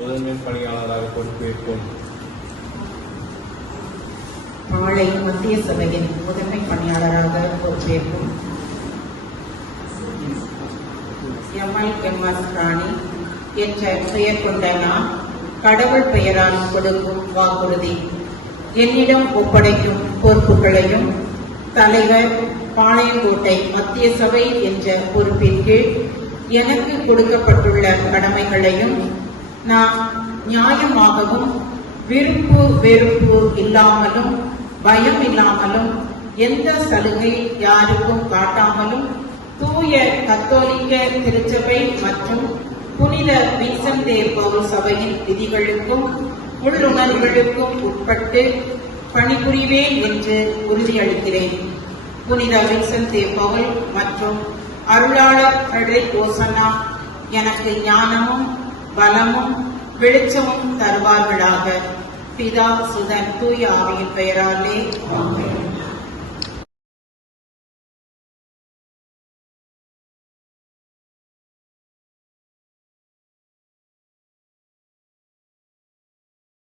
முதன்மை பணியாளராக பொறுப்பேற்போம். பாளை மத்திய சபையின் முதன்மை பணியாளராக பொறுப்பேற்போம். எம்எஸ் ராணி என்ற பெயர் கொண்ட நான் கடவுள் பெயரால் கொடுக்கும் வாக்குறுதி என்னிடம் ஒப்படைக்கும் பொறுப்புகளையும் தலைவர் பாளையங்கோட்டை மத்திய சபை என்ற பொறுப்பின் கீழ் எனக்கு கொடுக்கப்பட்டுள்ள கடமைகளையும் நான் நியாயமாகவும் விருப்பு வெறுப்பு இல்லாமலும் பயம் இல்லாமலும் எந்த சலுகை யாருக்கும் காட்டாமலும் தூய கத்தோலிக்க திருச்சபை மற்றும் புனித வின்சென்ட் தே பவுல் சபையின் விதிகளுக்கும் உள்ளுணர்வுகளுக்கும் உட்பட்டு பணிபுரிவேன் என்று உறுதியளிக்கிறேன். புனித வின்சென்ட் தே பவுல் மற்றும் அருளாளர் ஃபிரெடரிக் ஓசன்னா எனக்கு ஞானமும் பலமும் வெளிச்சமும் தருவார்களாக. பிதா சுதன் தூய ஆவியின் பெயராலே ஆமென்.